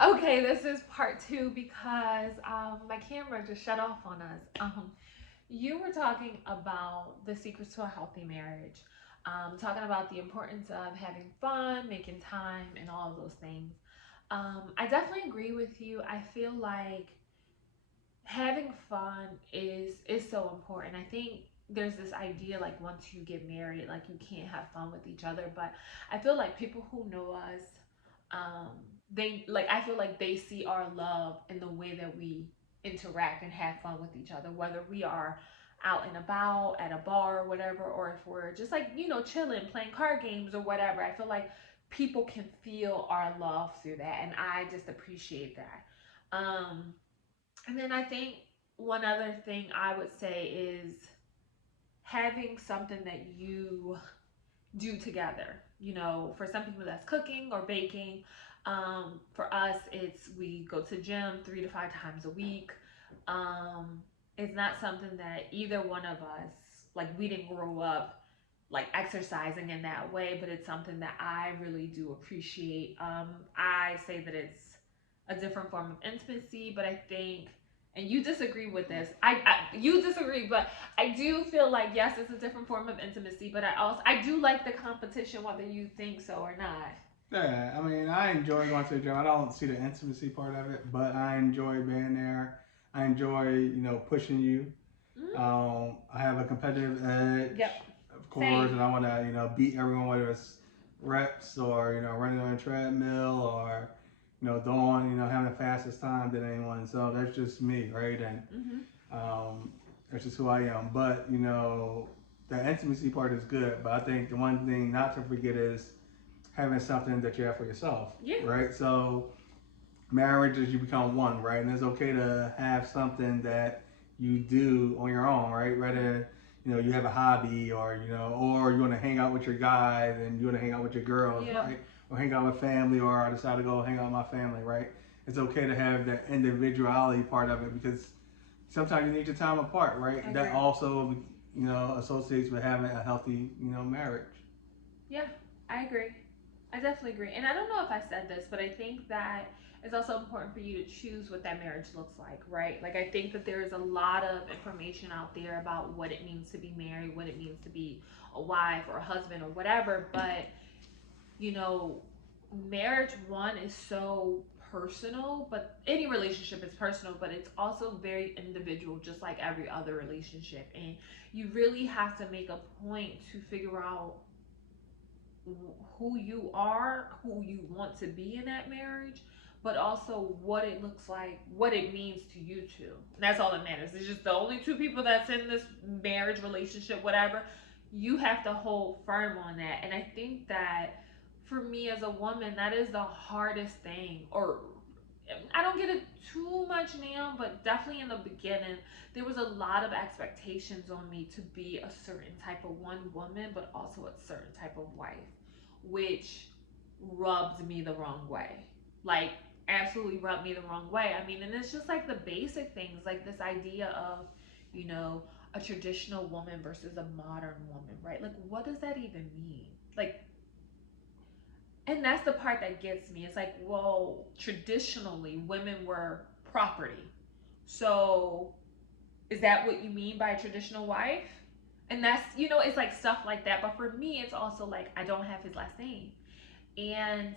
Okay, this is part two because my camera just shut off on us. You were talking about the secrets to a healthy marriage, talking about the importance of having fun, making time, and all of those things. I definitely agree with you. I feel like having fun is so important. I think there's this idea like once you get married, like you can't have fun with each other. But I feel like people who know us, um, they like I feel like they see our love in the way that we interact and have fun with each other, whether we are out and about at a bar or whatever, or if we're just like, chilling, playing card games or whatever. I feel like people can feel our love through that, and I just appreciate that. And then I think one other thing I would say is having something that you do together. For some people that's cooking or baking. For us, it's we go to gym 3 to 5 times a week. It's not something that either one of us, like, we didn't grow up like exercising in that way, but it's something that I really do appreciate. I say that it's a different form of intimacy, but I think, and you disagree with this. You disagree, but I do feel like yes, it's a different form of intimacy, but I do like the competition, whether you think so or not. Yeah, I mean, I enjoy going to the gym. I don't see the intimacy part of it, but I enjoy being there. I enjoy, pushing you. Mm-hmm. I have a competitive edge, Yep. of course, Same. and I want to, beat everyone, whether it's reps or, running on a treadmill or, doing, having the fastest time than anyone. So that's just me, right? And Mm-hmm. um, that's just who I am. But, the intimacy part is good. But I think the one thing not to forget is having something that you have for yourself, Yeah. right? So marriage is you become one, right? And it's okay to have something that you do on your own, right? Rather, you have a hobby or or you want to hang out with your guys and you want to hang out with your girls, Yeah. right? Or hang out with family, or I decide to go hang out with my family, right? It's okay to have that individuality part of it because sometimes you need your time apart, I right? That agree. also, associates with having a healthy, marriage. Yeah, I agree. I definitely agree. And I don't know if I said this, but I think that it's also important for you to choose what that marriage looks like, right? Like, I think that there's a lot of information out there about what it means to be married, what it means to be a wife or a husband or whatever. But, you know, marriage, one, is so personal, but any relationship is personal, but it's also very individual, just like every other relationship. And you really have to make a point to figure out who you are, who you want to be in that marriage, but also what it looks like, what it means to you two. And that's all that matters. It's just the only two people that's in this marriage relationship, whatever. You have to hold firm on that. And I think that for me as a woman, that is the hardest thing. Or I don't get it too much now, but definitely in the beginning, there was a lot of expectations on me to be a certain type of one woman, but also a certain type of wife, which rubbed me the wrong way. Like, absolutely rubbed me the wrong way. I mean, and it's just like the basic things, like this idea of, you know, a traditional woman versus a modern woman, right? Like, what does that even mean? Like, and that's the part that gets me. It's like, well, traditionally, women were property. So, is that what you mean by a traditional wife? And that's, it's like stuff like that. But for me, it's also like, I don't have his last name. And,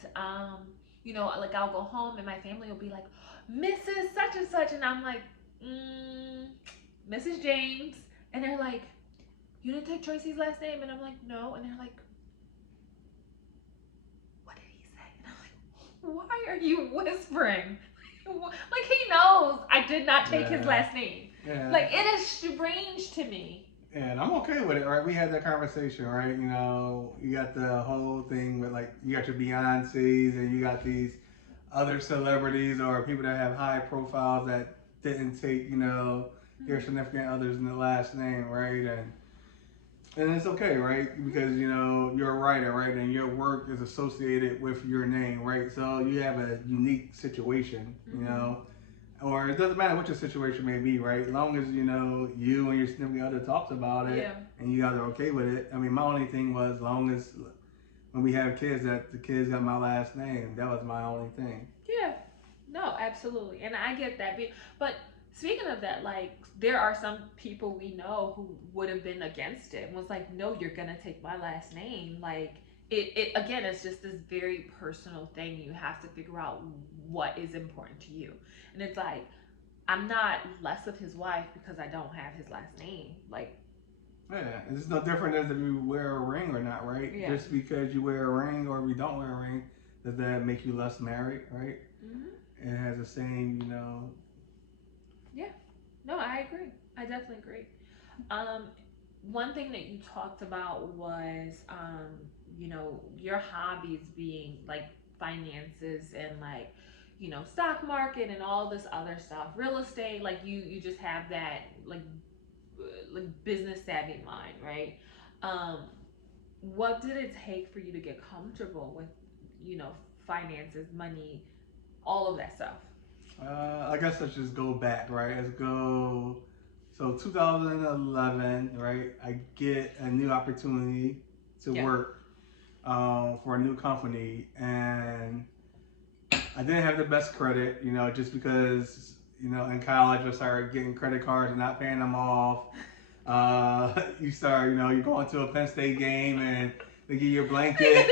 like I'll go home and my family will be like, Mrs. Such and such. And I'm like, Mrs. James. And they're like, you didn't take Tracy's last name? And I'm like, no. And they're like, what did he say? And I'm like, why are you whispering? Like, he knows I did not take his Yeah, last name. yeah. Like, it is strange to me. And I'm okay with it, right? We had that conversation, right? You got the whole thing with like you got your Beyonces and you got these other celebrities or people that have high profiles that didn't take, their Mm-hmm. significant others in the last name, right? And it's okay, right? Because you're a writer, right? And your work is associated with your name, right? So you have a unique situation, Mm-hmm. or it doesn't matter what your situation may be, right? As long as you and your significant other talks about Yeah. it and you guys are okay with it. I mean, my only thing was, as long as when we have kids that the kids got my last name. That was my only thing. Yeah. No, absolutely. And I get that. But speaking of that, like, there are some people we know who would have been against it and was like, no, you're going to take my last name. Like, again, it's just this very personal thing. You have to figure out what is important to you. And it's like, I'm not less of his wife because I don't have his last name. Like, Yeah, it's no different as if you wear a ring or not, right? yeah. Just because you wear a ring or you don't wear a ring, does that make you less married, right? Hmm. It has the same, you know. Yeah. No, I agree. I definitely agree. Um, One thing that you talked about was, your hobbies being like finances and like, stock market and all this other stuff, real estate. Like you just have that like business savvy mind, right? Um, what did it take for you to get comfortable with, you know, finances, money, all of that stuff? I guess let's just go back, right? Let's go. So 2011, right? I get a new opportunity to Yeah. work for a new company, and I didn't have the best credit, you know, just because, you know, in college I started getting credit cards and not paying them off. You start, you know, you go into a Penn State game and they give you a blanket.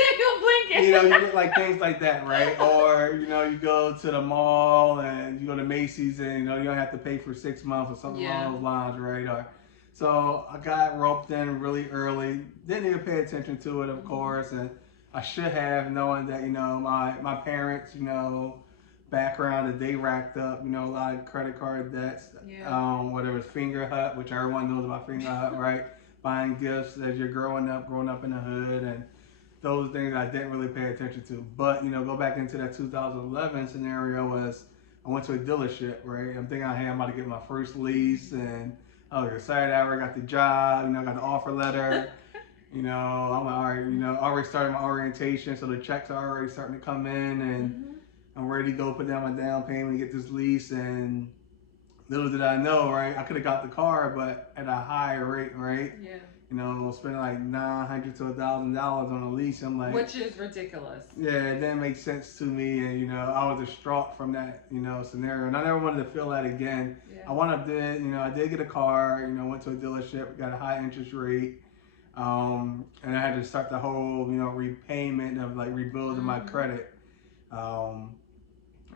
You know, you get like things like that, right? Or, you know, you go to the mall and you go to Macy's and, you know, you don't have to pay for 6 months or something Yeah. along those lines, right? So I got roped in really early. Didn't even pay attention to it, of course, and I should have, knowing that, you know, my parents, you know, background that they racked up, you know, a lot of credit card debts. Yeah. Whether it's Finger Hut, which everyone knows about Finger Hut, right? Buying gifts as you're growing up in the hood, and those things I didn't really pay attention to. But, you know, go back into that 2011 scenario was I went to a dealership, right? I'm thinking, hey, I'm about to get my first lease, and I was excited. I already got the job, you know, I got the offer letter. You know, I'm like, all right, you know, I already started my orientation, so the checks are already starting to come in, and Hmm. I'm ready to go put down my down payment and get this lease. And little did I know, right, I could have got the car, but at a higher rate, right? Yeah. You know, spending like $900 to $1,000 on a lease. I'm like, Which is ridiculous. yeah, it didn't make sense to me, and you know, I was distraught from that, you know, scenario, and I never wanted to feel that again. Yeah. I wound up did, you know, I did get a car, you know, went to a dealership, got a high interest rate, and I had to start the whole, you know, repayment of like rebuilding my credit. Um,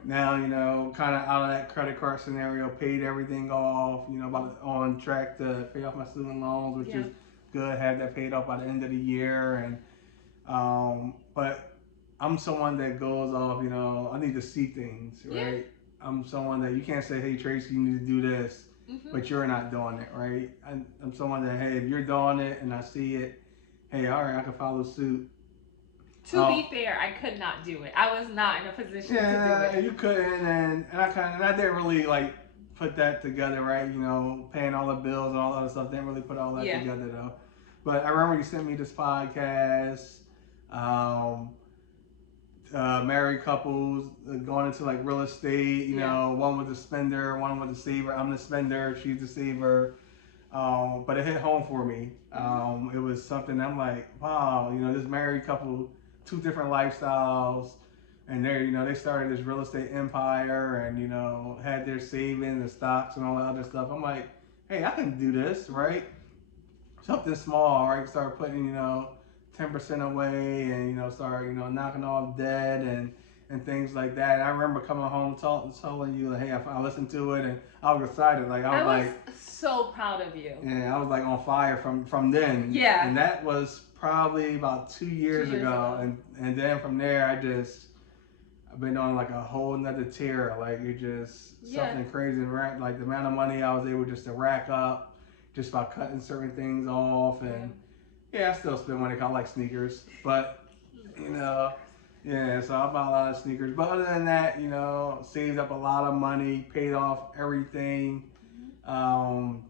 Now, you know, kind of out of that credit card scenario, paid everything off, you know, about on track to pay off my student loans, which Yeah. is good. Have that paid off by the end of the year, and but I'm someone that goes off, you know, I need to see things, Yeah. right? I'm someone that you can't say, hey, Tracy, you need to do this, but you're not doing it, right? I'm someone that, hey, if you're doing it and I see it, hey, all right, I can follow suit. To be fair, I could not do it. I was not in a position to do Yeah, it. you couldn't, and I didn't really like put that together, right? You know, paying all the bills and all that other stuff. Didn't really put all that Yeah. together though. But I remember you sent me this podcast. Um, Married couples going into like real estate. You know, one was a spender, one was a saver. I'm the spender, she's the saver. But it hit home for me. It was something I'm like, wow, you know, this married couple, two different lifestyles, and they, you know, they started this real estate empire, and you know, had their savings and stocks and all that other stuff. I'm like, hey, I can do this, right? Something small, right? Start putting, you know, 10% away, and you know, start, you know, knocking off debt and things like that. And I remember coming home telling you, like, hey, I listened to it, and I was excited. Like I was like, so proud of you. yeah, I was like on fire from then. Yeah. And that was probably about 2 years, ago. And then from there, I've been on like a whole nother tier. Like it just something crazy, right? Like the amount of money I was able just to rack up just by cutting certain things off. And yeah, I still spend money. I like sneakers, but you know, yeah. So I bought a lot of sneakers. But other than that, you know, saved up a lot of money, paid off everything. Um,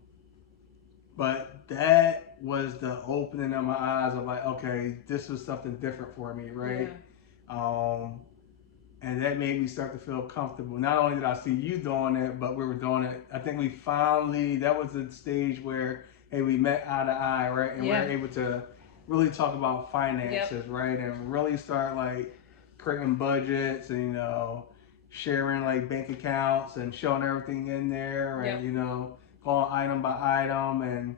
but that was the opening of my eyes of like, okay, this was something different for me, right? Um, and that made me start to feel comfortable. Not only did I see you doing it, but we were doing it. I think we finally, that was the stage where, hey, we met eye to eye, right? And we were able to really talk about Yep. finances, right? And really start like creating budgets and, sharing like bank accounts and showing everything in there and, Yep. going item by item and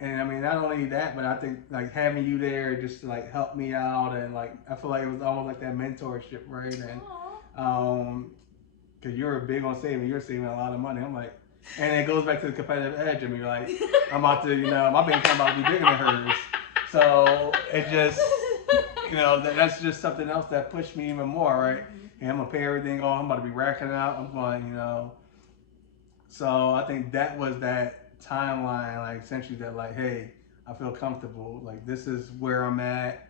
I mean, not only that, but I think like having you there just to like help me out and like I feel like it was almost like that mentorship, right? And Aw. because you were big on saving, you're saving a lot of money. I'm like, and it goes back to the competitive edge. I mean, you're like, I'm about to, my bank account about to be bigger than hers. So it just, that's just something else that pushed me even more, right? Mhm. And I'm gonna pay everything off. I'm about to be racking it out. I'm going, So I think that was that timeline, like essentially that, like, hey, I feel comfortable. Like this is where I'm at.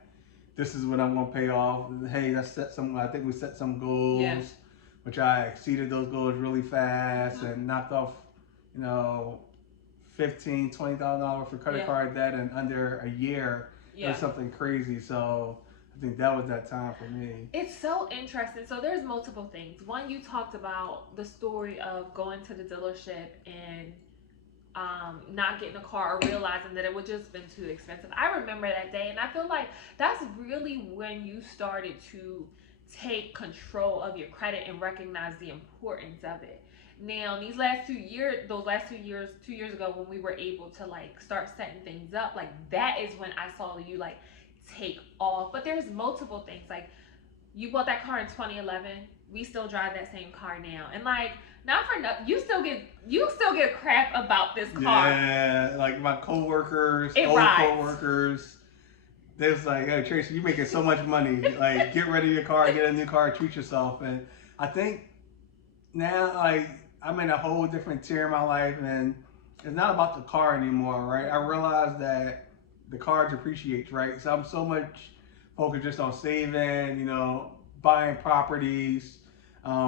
This is what I'm gonna pay off. Hey, let's set some. I think we set some Yeah. goals, which I exceeded those goals really fast Mhm. and knocked off, you know, $15,000, $20,000 for credit Yeah. card debt in under a year. It was Yeah. something crazy. So I think that was that time for me. It's so interesting. So there's multiple things. One, you talked about the story of going to the dealership and not getting a car or realizing that it would just been too expensive. I remember that day, and I feel like that's really when you started to take control of your credit and recognize the importance of it. Now, those last 2 years, 2 years ago, when we were able to like start setting things up, like that is when I saw you like take off. But there's multiple things. Like you bought that car in 2011. We still drive that same car now, and like not for nothing, you still get crap about this car. Yeah, like my coworkers, It old rides. coworkers, they was like, "Hey Tracy, you making so much money. Like, get rid of your car, get a new car, treat yourself." And I think now, like, I'm in a whole different tier in my life, and it's not about the car anymore, right? I realize that the car depreciates, right? So I'm so much focused just on saving, buying properties,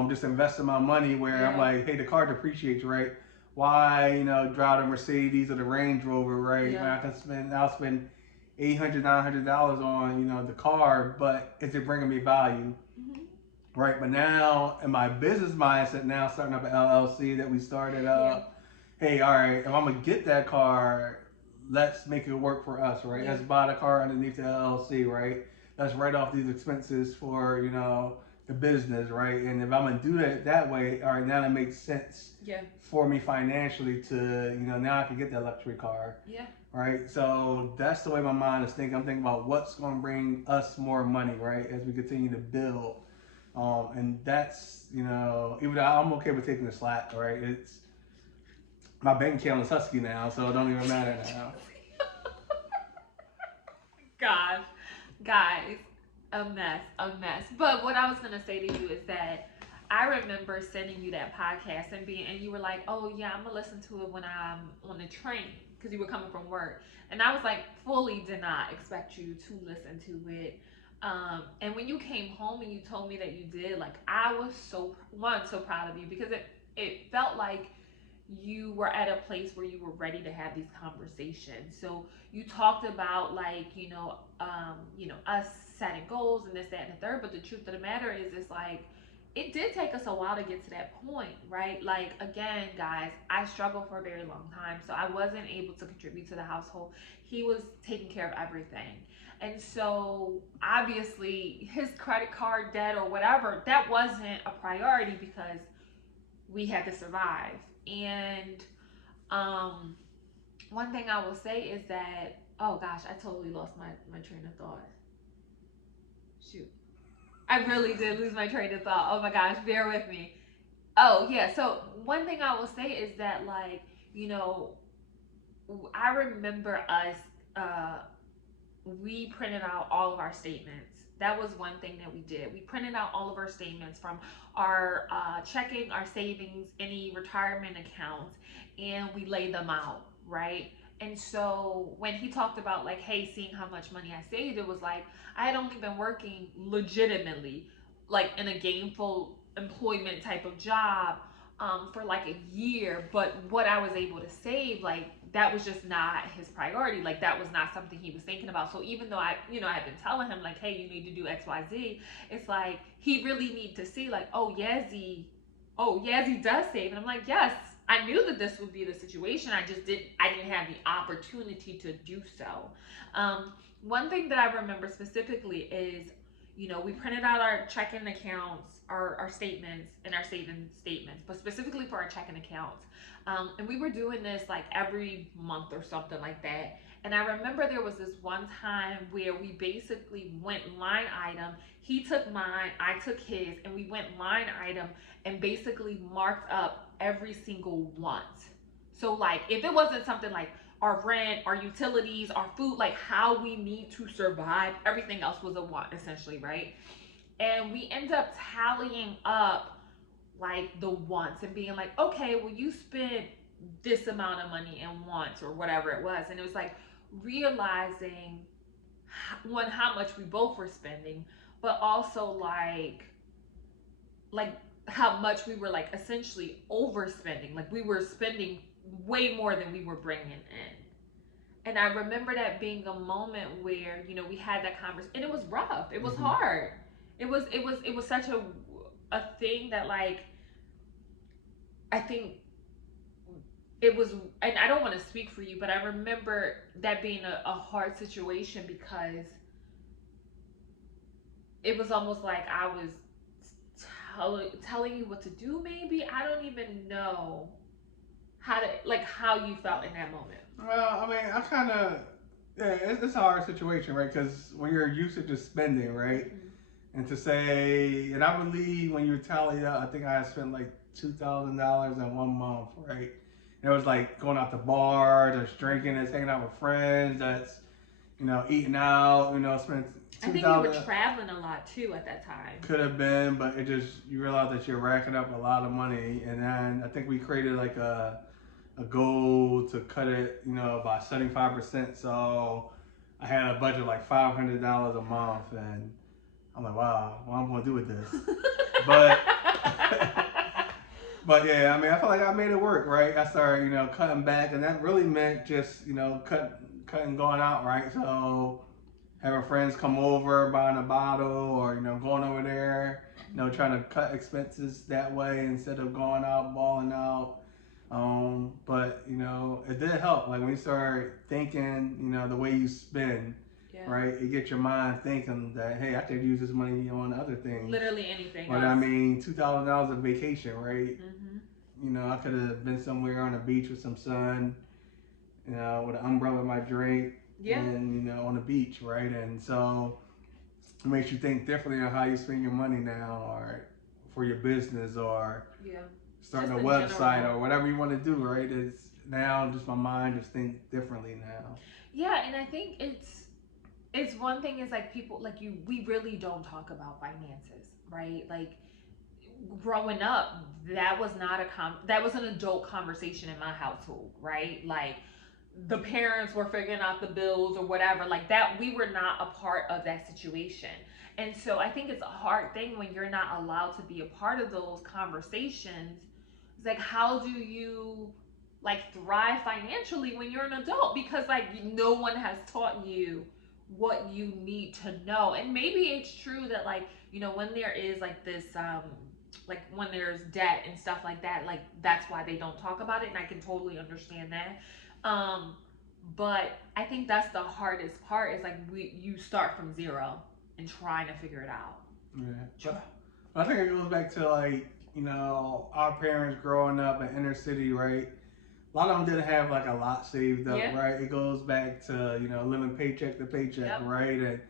just investing my money. Where I'm Yeah. like, hey, the car depreciates, right? Why, drive the Mercedes or the Range Rover, right? When Yeah. I'll spend $800, $900 on, the car, but is it bringing me value? Hmm. Right, but now in my business mindset, now starting up an LLC that we started Yeah. up. Hey, all right, if I'm gonna get that car, let's make it work for us, right? Yeah. Let's buy the car underneath the LLC, right? Let's write off these expenses for the business, right? And if I'm gonna do that way, all right, now that makes sense Yeah. for me financially to now I can get that luxury car, Yeah. right? So that's the way my mind is thinking. I'm thinking about what's gonna bring us more money, right, as we continue to build. And that's, even though I'm okay with taking the slack, right? It's my bank account is husky now, so it don't even matter now. Gosh, guys, a mess, a mess. But what I was gonna say to you is that I remember sending you that podcast and you were like, "Oh yeah, I'm gonna listen to it when I'm on the train," because you were coming from work, and I was like, fully did not expect you to listen to it. And when you came home and you told me that you did, like I was so proud of you because it felt like you were at a place where you were ready to have these conversations. So you talked about like, us setting goals and this, that, and the third. But the truth of the matter is, it's like it did take us a while to get to that point, right? Like again, guys, I struggled for a very long time, so I wasn't able to contribute to the household. He was taking care of everything. And so obviously his credit card debt or whatever, that wasn't a priority because we had to survive. And um, one thing I will say is that, oh gosh, I totally lost my train of thought. Shoot. I really did lose my train of thought. Oh my gosh, bear with me. Oh yeah, so one thing I will say is that like, you know, I remember us uh we printed out all of our statements. That was one thing that we did. We printed out all of our statements from our checking, our savings, any retirement accounts, and we laid them out, right? And so when he talked about like, hey, seeing how much money I saved, it was like I had only been working legitimately, like in a gainful employment type of job, for like a year. But what I was able to save, like that was just not his priority. Like that was not something he was thinking about. So even though I had been telling him like, hey, you need to do X, Y, Z, it's like he really need to see like, oh Yazzie does save, and I'm like, yes, I knew that this would be the situation. I didn't have the opportunity to do so. One thing that I remember specifically is, we printed out our checking accounts, our statements, and our saving statements, but specifically for our checking accounts. And we were doing this like every month or something like that. And I remember there was this one time where we basically went line item. He took mine, I took his, and we went line item and basically marked up every single want. So like if it wasn't something like our rent, our utilities, our food, like how we need to survive, everything else was a want essentially, right? And we end up tallying up like the wants and being like, okay, well you spent this amount of money in wants or whatever it was. And it was like realizing one, how much we both were spending, but also like how much we were like essentially overspending. Like we were spending way more than we were bringing in. And I remember that being a moment where, we had that conversation and it was rough. It was hard. It was such a thing that like I think it was, and I don't want to speak for you, but I remember that being a hard situation because it was almost like I was telling you what to do. Maybe I don't even know how you felt in that moment. Well, I mean, I kind of, yeah, it's a hard situation, right? Because when you're used to just spending, right? Mm-hmm. And to say, and I believe when you tally up, I think I spent like $2,000 in 1 month, right? And it was like going out to bars, that's drinking, that's hanging out with friends, that's eating out, spending I think you were traveling a lot too at that time. Could have been, but it just you realize that you're racking up a lot of money, and then I think we created like a goal to cut it, by 75%. So I had a budget like $500 a month, and I'm like, wow, what I'm gonna do with this? But but yeah, I mean, I feel like I made it work, right? I started, cutting back, and that really meant just, cutting going out, right? So having friends come over, buying a bottle, or going over there, trying to cut expenses that way instead of going out balling out. But it did help. Like when you start thinking, the way you spend, yeah, right? It gets your mind thinking that, hey, I could use this money on other things. Literally anything. But else. I mean, $2,000 a vacation, right? Mm-hmm. I could have been somewhere on the beach with some sun, with an umbrella in my drink. Yeah. And on the beach, right? And so it makes you think differently on how you spend your money now, or for your business, or yeah, starting a website general, or whatever you want to do, right? It's now just my mind just think differently now. Yeah, and I think it's one thing is like people like we really don't talk about finances, right? Like growing up, that was not that was an adult conversation in my household, right? Like the parents were figuring out the bills or whatever, like that we were not a part of that situation. And so I think it's a hard thing when you're not allowed to be a part of those conversations. It's like how do you like thrive financially when you're an adult, because like no one has taught you what you need to know. And maybe it's true that like when there is like this like when there's debt and stuff like that, like that's why they don't talk about it, and I can totally understand that. But I think that's the hardest part is like you start from zero and trying to figure it out. Yeah. But I think it goes back to like, our parents growing up in inner city, right? A lot of them didn't have like a lot saved up, yeah, right? It goes back to, living paycheck to paycheck, yep, right? And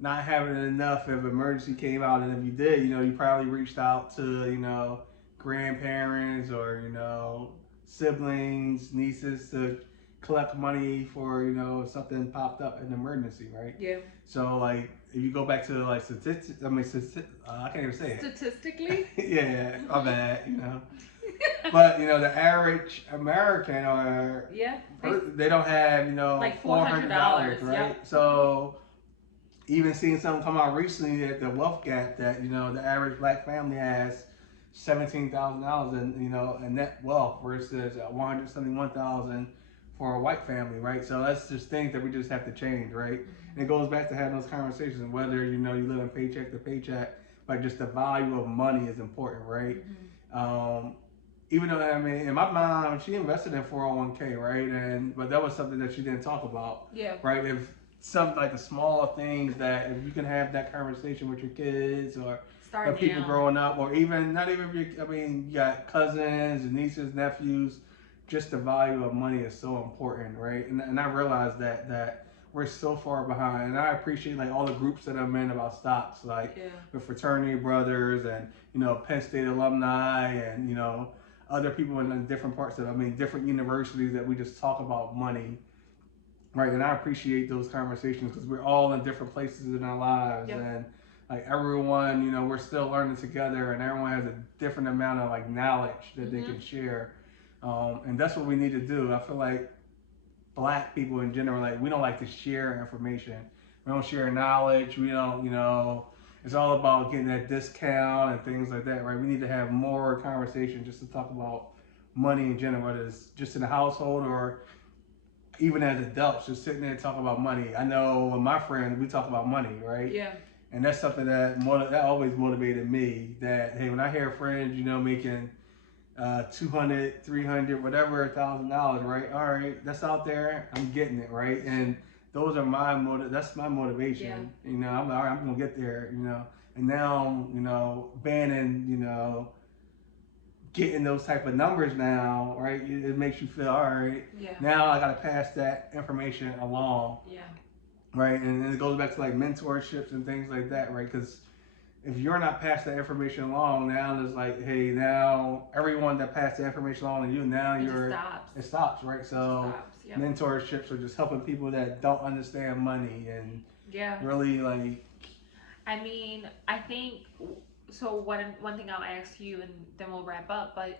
not having enough if emergency came out. And if you did, you probably reached out to, grandparents or, siblings, nieces to collect money for if something popped up in an emergency, right? Yeah. So like if you go back to like statistics, I can't even say it. Statistically. Yeah, my bad. But the average American or yeah, they don't have like $400, right? Yep. So even seeing something come out recently at the wealth gap that the average black family has $17,000 in net wealth versus 171,000 for a white family, right? So that's just things that we just have to change, right? And it goes back to having those conversations, whether you live in paycheck to paycheck, but just the value of money is important, right? even though, I mean, and my mom, she invested in 401k, right? But that was something that she didn't talk about, Yeah. right? If some like the smaller things that if you can have that conversation with your kids or Start people now. growing up, or even not even your, I mean, you got cousins and nieces, nephews. Just the value of money is so important, right? And I realize that we're so far behind, and I appreciate like all the groups that I'm in about stocks, like Yeah. the fraternity brothers and Penn State alumni and other people in different parts of, I mean, different universities that we just talk about money, right? And I appreciate those conversations because we're all in different places in our lives, Yep. and like everyone, we're still learning together, and everyone has a different amount of like knowledge that they can share, and that's what we need to do. I feel like Black people in general, like we don't like to share information. We don't share knowledge. We don't, it's all about getting that discount and things like that, right? We need to have more conversation just to talk about money in general, whether it's just in the household or even as adults, just sitting there and talking about money. I know with my friends, we talk about money, right? Yeah. And that's something that always motivated me. That hey, when I hear friends, making 200, 300, whatever, $1,000, right? All right, that's out there. I'm getting it, right? And those are that's my motivation. Yeah. I'm all right, I'm gonna get there. And now, banning, getting those type of numbers now, right? It makes you feel all right. Yeah. Now I gotta pass that information along. Yeah. Right, and then it goes back to like mentorships and things like that, right? Because if you're not passing that information along, now it's like, hey, now everyone that passed the information along to you, now it stops, right? So Yep. Mentorships are just helping people that don't understand money and really like. I mean, I think so. One thing I'll ask you, and then we'll wrap up. But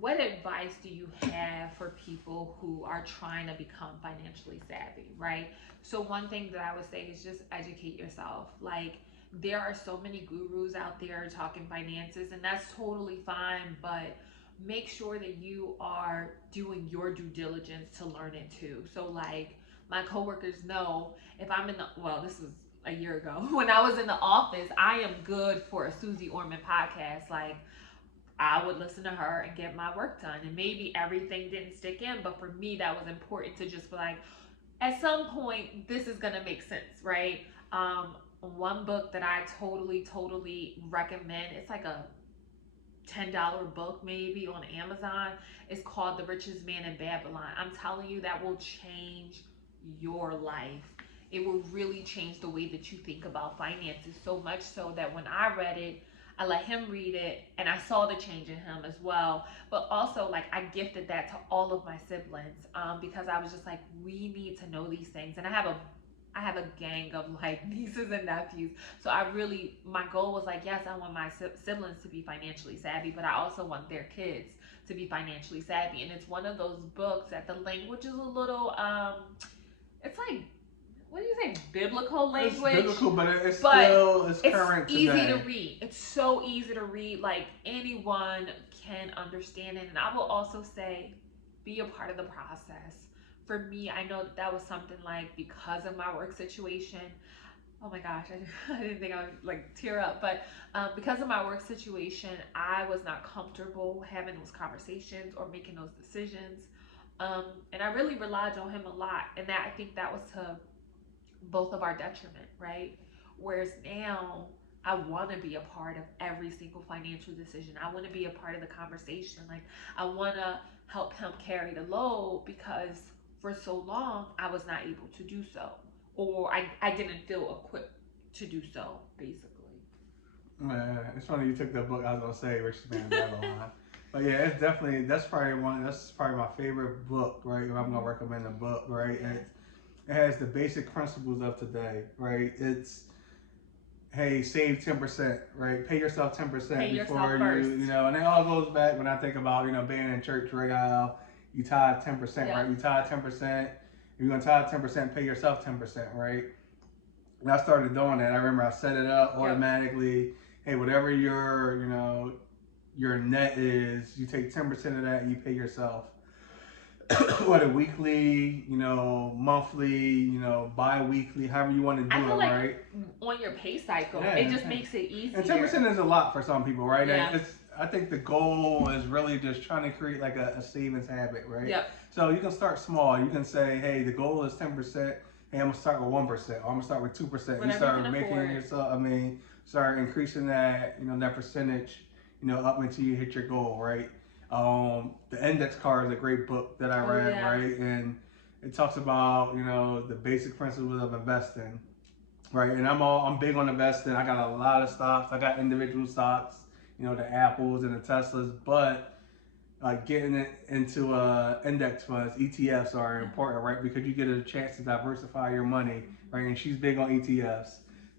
what advice do you have for people who are trying to become financially savvy, right? So one thing that I would say is just educate yourself. Like there are so many gurus out there talking finances, and that's totally fine, but make sure that you are doing your due diligence to learn it too. So like my coworkers know if I'm in the this was a year ago when I was in the office, I am good for a Susie Orman podcast. Like I would listen to her and get my work done. And maybe everything didn't stick in, but for me, that was important to just be like, at some point, this is going to make sense, right? One book that I totally recommend, it's like a $10 book maybe on Amazon. It's called The Richest Man in Babylon. I'm telling you, that will change your life. It will really change the way that you think about finances, so much so that when I read it, I let him read it and I saw the change in him as well. But also, like, I gifted that to all of my siblings because I was just like, we need to know these things. And I have a gang of like nieces and nephews. So my goal was like, yes, I want my siblings to be financially savvy, but I also want their kids to be financially savvy. And it's one of those books that the language is a little, it's like, what do you say, biblical language? It's biblical, but it's still current today. It's easy to read. It's so easy to read. Like anyone can understand it. And I will also say, be a part of the process. For me, I know that was something like because of my work situation. Oh my gosh, I didn't think I would like tear up, but because of my work situation, I was not comfortable having those conversations or making those decisions. And I really relied on him a lot. And I think that was to both of our detriment, right? Whereas now I want to be a part of every single financial decision. I want to be a part of the conversation. Like I want to help him carry the load because for so long I was not able to do so, or I didn't feel equipped to do so, basically. Man, it's funny you took that book. I was gonna say Richest Man in Babylon. But yeah, that's probably my favorite book, right? If I'm gonna recommend a book, right? Yeah. It has the basic principles of today, right? It's hey, save 10%, right? Pay yourself 10% before you know, and it all goes back when I think about, being in church, right? How you tithe 10%, right? You tithe 10%. If you're gonna tithe 10%, pay yourself 10%, right? And I started doing that. I remember I set it up automatically. Hey, whatever your net is, you take 10% of that and you pay yourself. whether weekly, monthly, bi-weekly, however you want to I do feel it, like right? on your pay cycle, Yeah, it just makes it easier. and 10% is a lot for some people, right? Yeah. And I think the goal is really just trying to create like a savings habit, right? Yep. So you can start small. You can say, hey, the goal is 10%. Hey, I'm gonna start with 1%, or I'm gonna start with 2%. Whatever you start you can making afford. yourself. Start increasing that, that percentage, up until you hit your goal, right? The Index Card is a great book that I read, yeah. right? And it talks about, the basic principles of investing, right? And I'm big on investing. I got a lot of stocks. I got individual stocks, the Apples and the Teslas, but getting it into index funds, ETFs are important, right? Because you get a chance to diversify your money, right? And she's big on ETFs.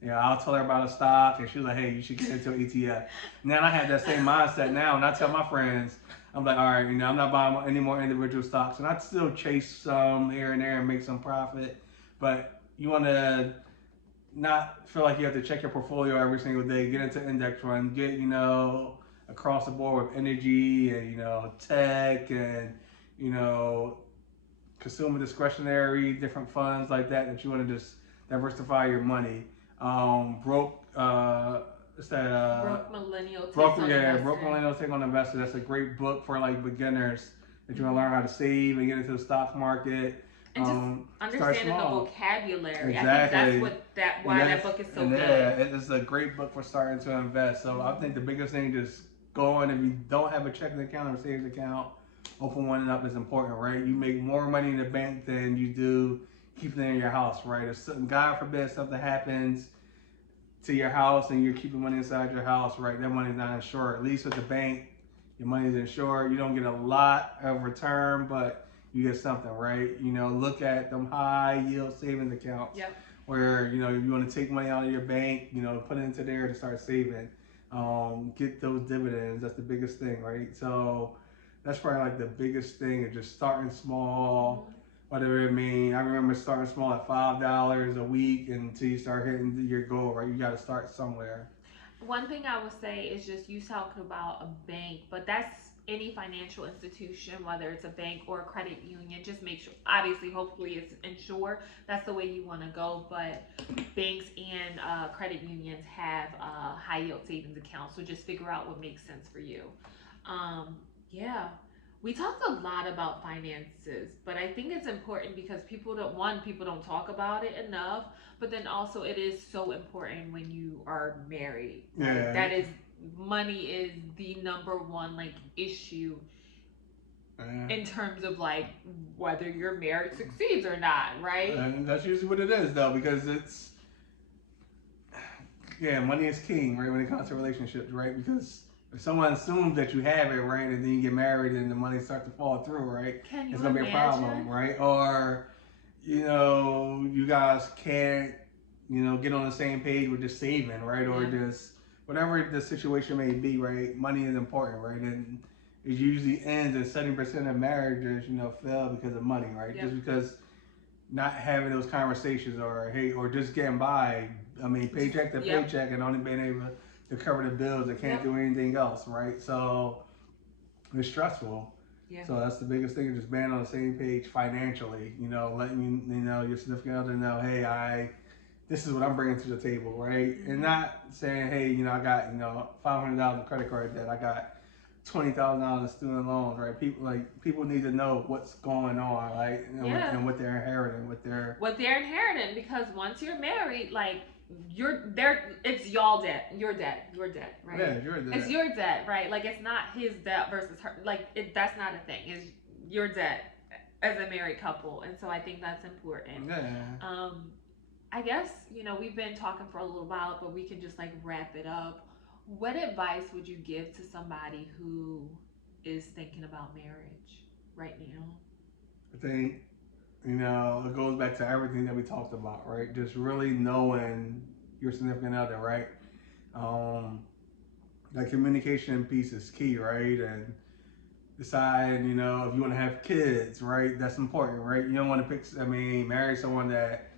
I'll tell her about a stock, and she's like, "Hey, you should get into an ETF." Now I have that same mindset now, and I tell my friends, I'm like, "All right, I'm not buying any more individual stocks, and I still chase some here and there and make some profit, but you want to not feel like you have to check your portfolio every single day. Get into index fund, get across the board with energy and tech and you know consumer discretionary, different funds like that you want to just diversify your money. Broke. What's that? Broke Millennial Take on Investing. Broke Millennial Take on Investing. That's a great book for like beginners that you want to learn how to save and get into the stock market. And just understanding the vocabulary. Exactly. I think that's why that book is so good. Yeah, it's a great book for starting to invest. So I think the biggest thing is going, if you don't have a checking account or savings account, open one up is important, right? You make more money in the bank than you do keeping it in your house, right? If something, God forbid, something happens to your house and you're keeping money inside your house, right? That money's not insured. At least with the bank, your money's insured. You don't get a lot of return, but you get something, right? Look at them high yield savings accounts. Yep. Where, you want to take money out of your bank, put it into there to start saving. Get those dividends. That's the biggest thing, right? So that's probably like the biggest thing is just starting small, whatever it means. I remember starting small at $5 a week until you start hitting your goal, right? You got to start somewhere. One thing I would say is just you talking about a bank, but that's any financial institution, whether it's a bank or a credit union. Just make sure, obviously, hopefully it's insured. That's the way you want to go. But banks and credit unions have high yield savings accounts, so just figure out what makes sense for you. Yeah. We talked a lot about finances, but I think it's important because people don't talk about it enough, but then also it is so important when you are married. Yeah. That is, money is the number one like issue in terms of like whether your marriage succeeds or not, right? And that's usually what it is though, because money is king, right? When it comes to relationships, right? Because if someone assumes that you have it, right, and then you get married and the money starts to fall through, right? It's gonna be a problem, right? Or you guys can't, get on the same page with just saving, right? Or just whatever the situation may be, right? Money is important, right? And it usually ends in 70% of marriages, fail because of money, right? Just because not having those conversations or just getting by. Paycheck to paycheck and only being able to cover the bills. They can't do anything else, right? So it's stressful. Yeah. So that's the biggest thing, is just being on the same page financially. Letting your significant other know, hey, this is what I'm bringing to the table, right? And not saying, hey, I got $500 of credit card debt. I got $20,000 in student loans, right? People need to know what's going on, right? And what they're inheriting, what they're inheriting. Because once you're married, like it's y'all debt, your debt, right? Yeah, your debt. It's your debt, right? Like it's not his debt versus her. Like that's not a thing. It's your debt as a married couple, and so I think that's important. Yeah. I guess we've been talking for a little while, but we can just like wrap it up. What advice would you give to somebody who is thinking about marriage right now? I think, it goes back to everything that we talked about, right? Just really knowing your significant other, right? That communication piece is key, right? And decide, if you want to have kids, right? That's important, right? You don't want to marry someone that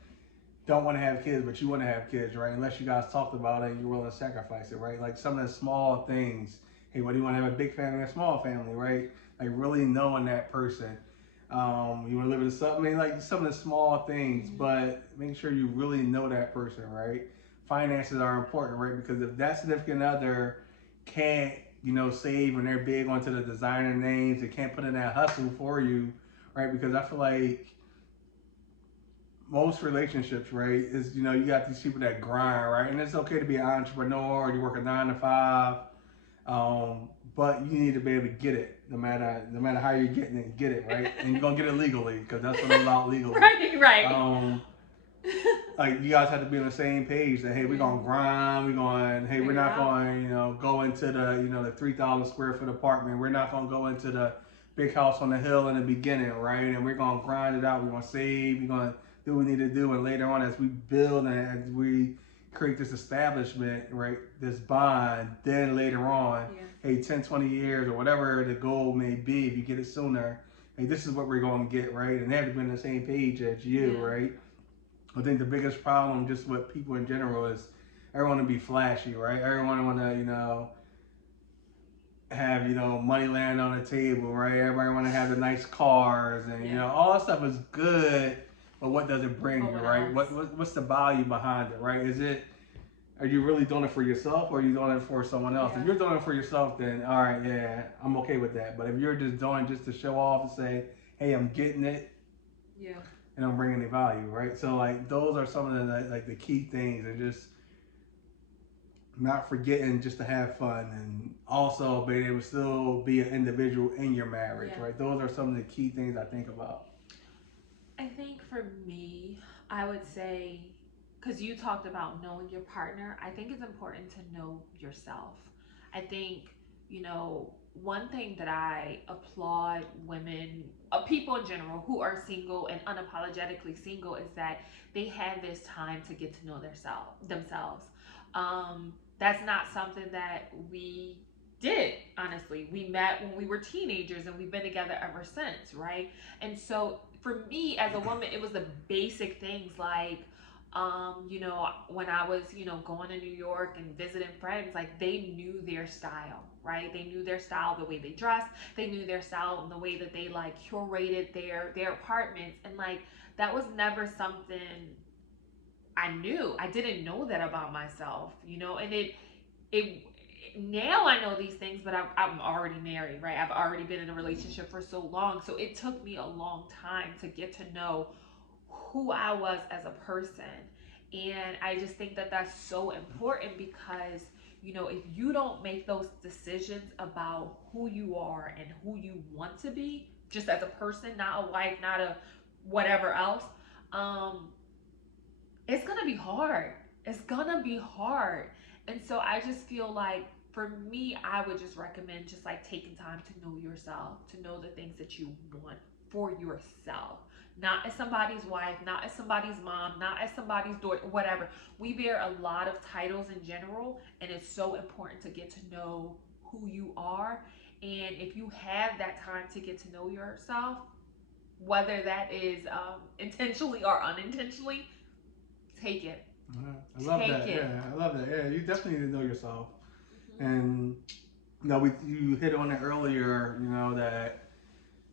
don't want to have kids, but you want to have kids, right? Unless you guys talked about it and you're willing to sacrifice it, right? Like some of the small things. Hey, what do you want to have, a big family or a small family, right? Like really knowing that person. You want to live in something, I mean, like some of the small things, Mhm. but make sure you really know that person, right? Finances are important, right? Because if that significant other can't, save and they're big onto the designer names, they can't put in that hustle for you, right? Because I feel like most relationships, right, is you got these people that grind, right? And it's okay to be an entrepreneur or you work a 9 to 5, but you need to be able to get it, no matter how you're getting it, get it right, and you're gonna get it legally because that's what I'm about legally. Right, right. Um, like you guys have to be on the same page that hey, we're Yeah. gonna grind, hey, we're Figure it not out. going go into the 3,000 square foot apartment. We're not gonna go into the big house on the hill in the beginning, right? And we're gonna grind it out. We're gonna save. We're gonna do what we need to do, and later on, as we build and as we create this establishment, right, this bond, then later on, Yeah. hey, 10, 20 years or whatever the goal may be, if you get it sooner, hey, this is what we're gonna get, right? And they have to be on the same page as you, Yeah. right? I think the biggest problem just with people in general is everyone to be flashy, right? Everyone want to, have, money land on the table, right? Everybody want to have the nice cars and, Yeah. all that stuff is good, but what does it bring But you, what right? else? What's the value behind it, right? Are you really doing it for yourself or are you doing it for someone else? Yeah. If you're doing it for yourself, then all right, yeah, I'm okay with that. But if you're just doing just to show off and say, hey, I'm getting it, Yeah. and don't bring any value, right? So like those are some of the like the key things, and just not forgetting just to have fun, and also being able to still be an individual in your marriage, Yeah. right? Those are some of the key things I think about. I think for me, I would say, because you talked about knowing your partner, I think it's important to know yourself. I think, one thing that I applaud women, people in general who are single and unapologetically single, is that they have this time to get to know themselves. That's not something that we did, honestly. We met when we were teenagers and we've been together ever since, right? And so for me as a woman, it was the basic things like, when I was, going to New York and visiting friends, like they knew their style, right? They knew their style, the way they dressed. They knew their style and the way that they like curated their apartments, and like that was never something I knew. I didn't know that about myself, and it now I know these things, but I'm already married, right? I've already been in a relationship for so long. So it took me a long time to get to know who I was as a person. And I just think that that's so important because, if you don't make those decisions about who you are and who you want to be, just as a person, not a wife, not a whatever else, um, it's gonna be hard. It's gonna be hard. And so I just feel like for me, I would just recommend just like taking time to know yourself, to know the things that you want for yourself. Not as somebody's wife, not as somebody's mom, not as somebody's daughter, whatever. We bear a lot of titles in general, and it's so important to get to know who you are. And if you have that time to get to know yourself, whether that is intentionally or unintentionally, take it. Yeah, I love Take that. it. Yeah, I love that. Yeah, you definitely need to know yourself, Mhm. and you hit on it earlier. That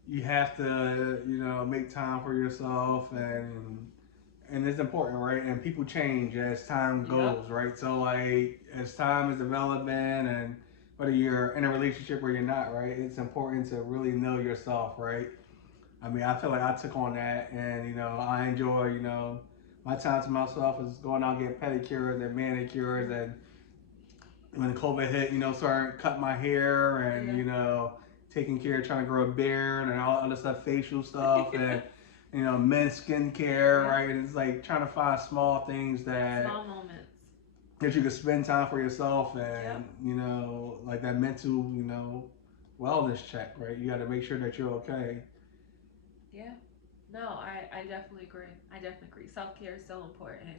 you have to make time for yourself, and it's important, right? And people change as time Yep. goes, right? So like as time is developing, and whether you're in a relationship or you're not, right? It's important to really know yourself, right? I mean, I feel like I took on that, and I enjoy my time to myself is going out and getting pedicures and manicures, and when the COVID hit, started cutting my hair and Yeah. taking care, trying to grow a beard and all other stuff, facial stuff, and men's skincare, Yep. right? And it's like trying to find small things that Small moments. that you can spend time for yourself, and Yep. like that mental wellness check, right? You got to make sure that you're okay. Yeah. No, I definitely agree. I definitely agree. Self care is so important.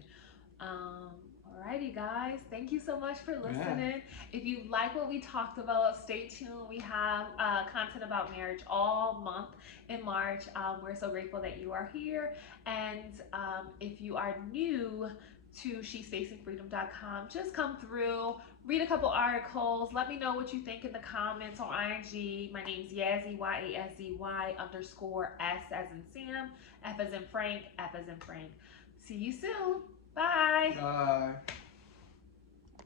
Um, Alrighty, guys. Thank you so much for Yeah. listening. If you like what we talked about, stay tuned. We have content about marriage all month in March. We're so grateful that you are here. And if you are new to shesfacingfreedom.com, just come through, read a couple articles. Let me know what you think in the comments on IG. My name's Yazzie, YASZY_S as in Sam, F as in Frank, F as in Frank. See you soon. Bye. Bye.